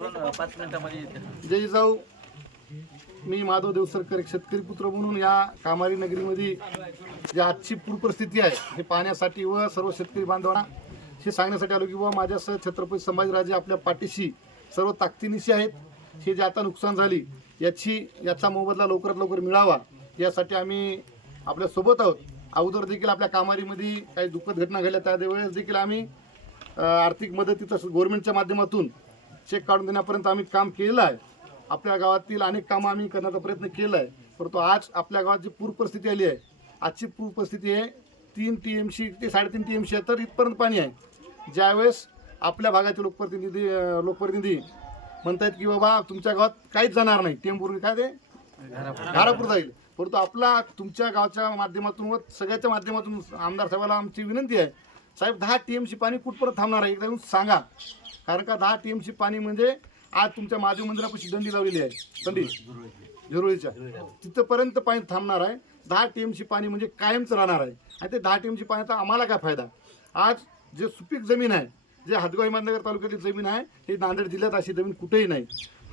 जय जाऊ मी माधव देवसरकर एक शेतकरी पुत्र म्हणून या कामारी नगरीमध्ये जी आजची पूरपरिस्थिती आहे हे पाहण्यासाठी व सर्व शेतकरी बांधवांना हे सांगण्यासाठी आलो की बुवा माझ्यासह छत्रपती संभाजीराजे आपल्या पाठीशी सर्व ताकदीनिशी आहेत. हे जे आता नुकसान झाली याची याचा मोबदला लवकरात लवकर मिळावा यासाठी आम्ही आपल्यासोबत आहोत. अगोदर देखील आपल्या कामारीमध्ये काही दुःखद घटना घडल्या त्यावेळेस देखील आम्ही आर्थिक मदतीचं गव्हर्नमेंटच्या माध्यमातून चेक काढून देण्यापर्यंत आम्ही काम केलं आहे आपल्या गावातील अनेक कामं आम्ही करण्याचा प्रयत्न केला आहे परंतु आज आपल्या गावात जी पूर परिस्थिती आली आहे आजची पूर परिस्थिती आहे तीन टी एम सी ते साडेतीन टी एम सी तर इथपर्यंत पाणी आहे. ज्यावेळेस आपल्या भागाचे लोकप्रतिनिधी लोकप्रतिनिधी म्हणतायत की बाबा तुमच्या गावात काहीच जाणार नाही. टेम्पूर काय ते? घारापूर जाईल परंतु आपला तुमच्या गावच्या माध्यमातून व सगळ्याच्या माध्यमातून आमदार साहेबाला आमची विनंती आहे साहेब दहा टी एम सी पाणी कुठपर्यंत थांबणार आहे? एकदा येऊन सांगा. कारण का दहा टी एम सी पाणी म्हणजे आज तुमच्या महादेव मंदिरापाशी दंडी लावलेली आहे. दंडी? झुरळीच्या. तिथंपर्यंत पाणी थांबणार आहे. दहा टी एम पाणी म्हणजे कायमच राहणार आहे. आणि ते दहा टी एम सी पाण्याचा आम्हाला काय फायदा? आज जे सुपीक जमीन आहे जे हदगाव हिमानगर तालुक्यातील जमीन आहे हे नांदेड जिल्ह्यात अशी जमीन कुठेही नाही.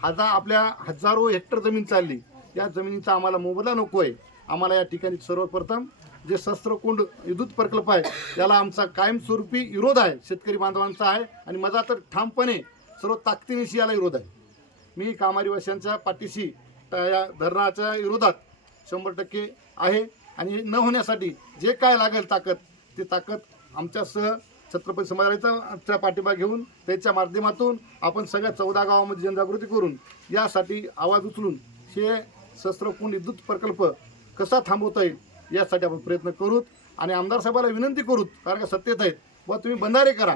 आता आपल्या हजारो हेक्टर जमीन चालली. या जमिनीचा आम्हाला मोबदला नको आहे आम्हाला या ठिकाणी सर्वप्रथम जे शस्त्रकुंड विद्युत प्रकल्प आहे याला आमचा कायमस्वरूपी विरोध आहे शेतकरी बांधवांचा आहे आणि माझा तर ठामपणे सर्व ताकदीनिशी याला विरोध आहे. मी कामारीवाशांच्या पाठीशी या धरणाच्या विरोधात शंभर टक्के आहे आणि न होण्यासाठी जे काय लागेल ताकद ते ताकद आमच्यासह छत्रपती समाजाचा पाठिंबा घेऊन त्याच्या माध्यमातून आपण सगळ्या चौदा गावामध्ये जनजागृती करून यासाठी आवाज उचलून हे शस्त्रकुंड विद्युत प्रकल्प कसा थांबवता येईल यासाठी आपण प्रयत्न करूत आणि आमदार साहेबाला विनंती करूत कारण का सत्तेत आहेत. व तुम्ही बंधारे करा.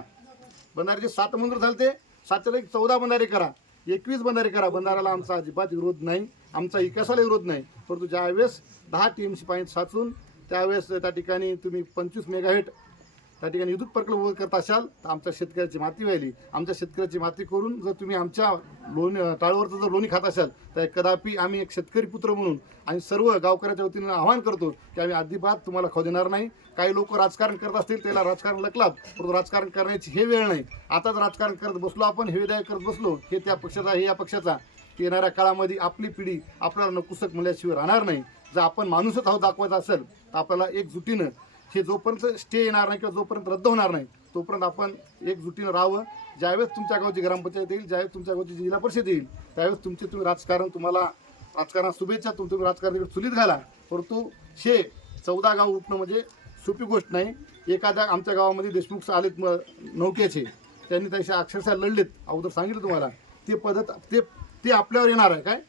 बंधाऱ्याचे सात मंजूर झाले ते सातशे एक चौदा बंधारे करा. एकवीस बंधारे करा. बंधाऱ्याला आमचा अजिबात विरोध नाही. आमचा विकासाला विरोध नाही. परंतु ज्यावेळेस दहा टी एम सी पाणी साचून त्यावेळेस त्या ठिकाणी तुम्ही पंचवीस मेगाहेट त्या ठिकाणी विद्युत प्रकल्प उभे करत असाल तर आमच्या शेतकऱ्याची माती व्हायली. आमच्या शेतकऱ्याची माती करून जर तुम्ही आमच्या लोणी टाळवरचं जर लोणी खात असाल तर कदापि आम्ही एक शेतकरी पुत्र म्हणून आणि सर्व गावकऱ्याच्या वतीनं आवाहन करतो की आम्ही अजिबात तुम्हाला खाऊ देणार नाही. काही लोक राजकारण करत असतील त्याला राजकारण लकलात परंतु राजकारण करण्याची हे वेळ नाही. आताच राजकारण करत बसलो आपण हे विधायक करत बसलो हे त्या पक्षाचा हे या पक्षाचा. येणाऱ्या काळामध्ये आपली पिढी आपल्याला नकुसक मुल्याशिवाय राहणार नाही. जर आपण माणूसच आहोत दाखवायचा असेल तर आपल्याला एकजुटीनं हे जोपर्यंत स्टे येणार नाही किंवा जोपर्यंत रद्द होणार नाही तोपर्यंत आपण एकजुटीनं राहावं. ज्यावेळेस तुमच्या गावची ग्रामपंचायत येईल ज्यावेळेस तुमच्या गावची जिल्हा परिषद येईल त्यावेळेस तुमचे तुम्ही राजकारण तुम्हाला राजकारणात शुभेच्छा तुम तुम्ही राजकारणाकडे चुलीत घाला. परंतु हे चौदा गाव उठणं म्हणजे सोपी गोष्ट नाही. एखाद्या आमच्या गावामध्ये देशमुख आलेत म नौक्याचे त्यांनी त्याशी अक्षरशः लढलेत. अगोदर सांगितलं तुम्हाला. ते पद्धत ते ते आपल्यावर येणार आहे. काय?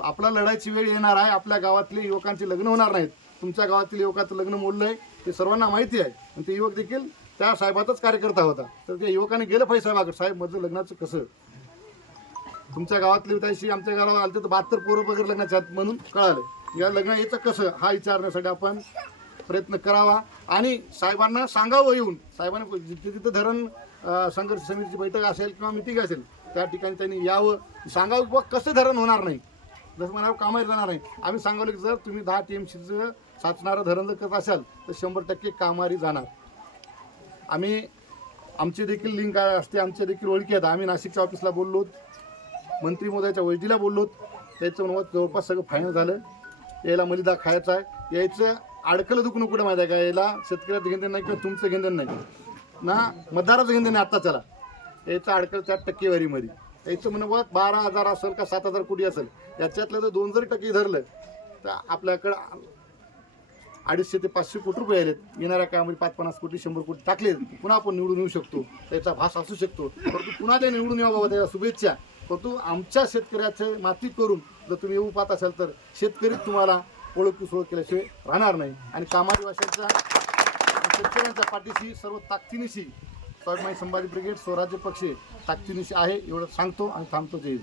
आपला लढायची वेळ येणार आहे. आपल्या गावातले युवकांचे लग्न होणार नाहीत. तुमच्या गावातील युवकाचं लग्न मोडलं आहे ते सर्वांना माहिती आहे. आणि ते युवक देखील त्या साहेबाचाच कार्यकर्ता होता. तर त्या युवकाने गेलं पाहिजे साहेबाकडे साहेब माझं लग्नाचं कसं? तुमच्या गावातली त्याशी आमच्या गावाला आलं तर बहात्तर पोरं वगैरे लग्नाच्या आहेत म्हणून कळालं. या लग्न याचं कसं? हा विचारण्यासाठी आपण प्रयत्न करावा. आणि साहेबांना सांगावं येऊन. साहेबांनी जिथे तिथं धरण संघर्ष समितीची बैठक असेल किंवा मिटिंग असेल त्या ठिकाणी त्यांनी यावं. सांगावं किंवा कसं धरण होणार नाही? जसं मला कामाला जाणार नाही. आम्ही सांगावलं की जर तुम्ही दहा टी एम सीचं साचणारं धरण जर करत असाल तर शंभर टक्के कामारी जाणार. आम्ही आमची देखील लिंक असते आमच्या देखील ओळखी आहेत. आम्ही नाशिकच्या ऑफिसला बोललो मंत्री मोदयाच्या वैजीला बोललो त्याचं म्हणून जवळपास सगळं फायनल झालं. यायला मलिदा खायचा आहे. यायचं अडकलं दुखणं कुठं माहिती आहे का? याला शेतकऱ्याचं घेणं नाही किंवा तुमचं घेणं नाही. ना मतदाराचं घेणं नाही आत्ता चला यायचं अडकलं त्या टक्केवारीमध्ये. यायचं म्हणून बारा हजार असेल का सात हजार कोटी असेल. याच्यातलं जर दोन जरी टक्के धरलं तर आपल्याकडं अडीचशे ते पाचशे कोटी रुपये आलेत. येणाऱ्या काळामध्ये पाच पन्नास कोटी शंभर कोटी टाकले पुन्हा आपण निवडून येऊ शकतो. त्याचा भास असू शकतो. परंतु पुन्हा त्या निवडून यावं बाबा त्याच्या शुभेच्छा. परंतु आमच्या शेतकऱ्याचे माती करून जर तुम्ही येऊ पाहत असाल तर शेतकरी तुम्हाला ओळख ओळख केल्याशिवाय राहणार नाही. आणि कामारी भाषांच्या शेतकऱ्यांच्या पाठीशी सर्व ताकदीनिशी स्वाभिमानी संभाजी ब्रिगेड स्वराज्य पक्ष ताकदीनिशी आहे एवढं सांगतो आणि थांबतो. जय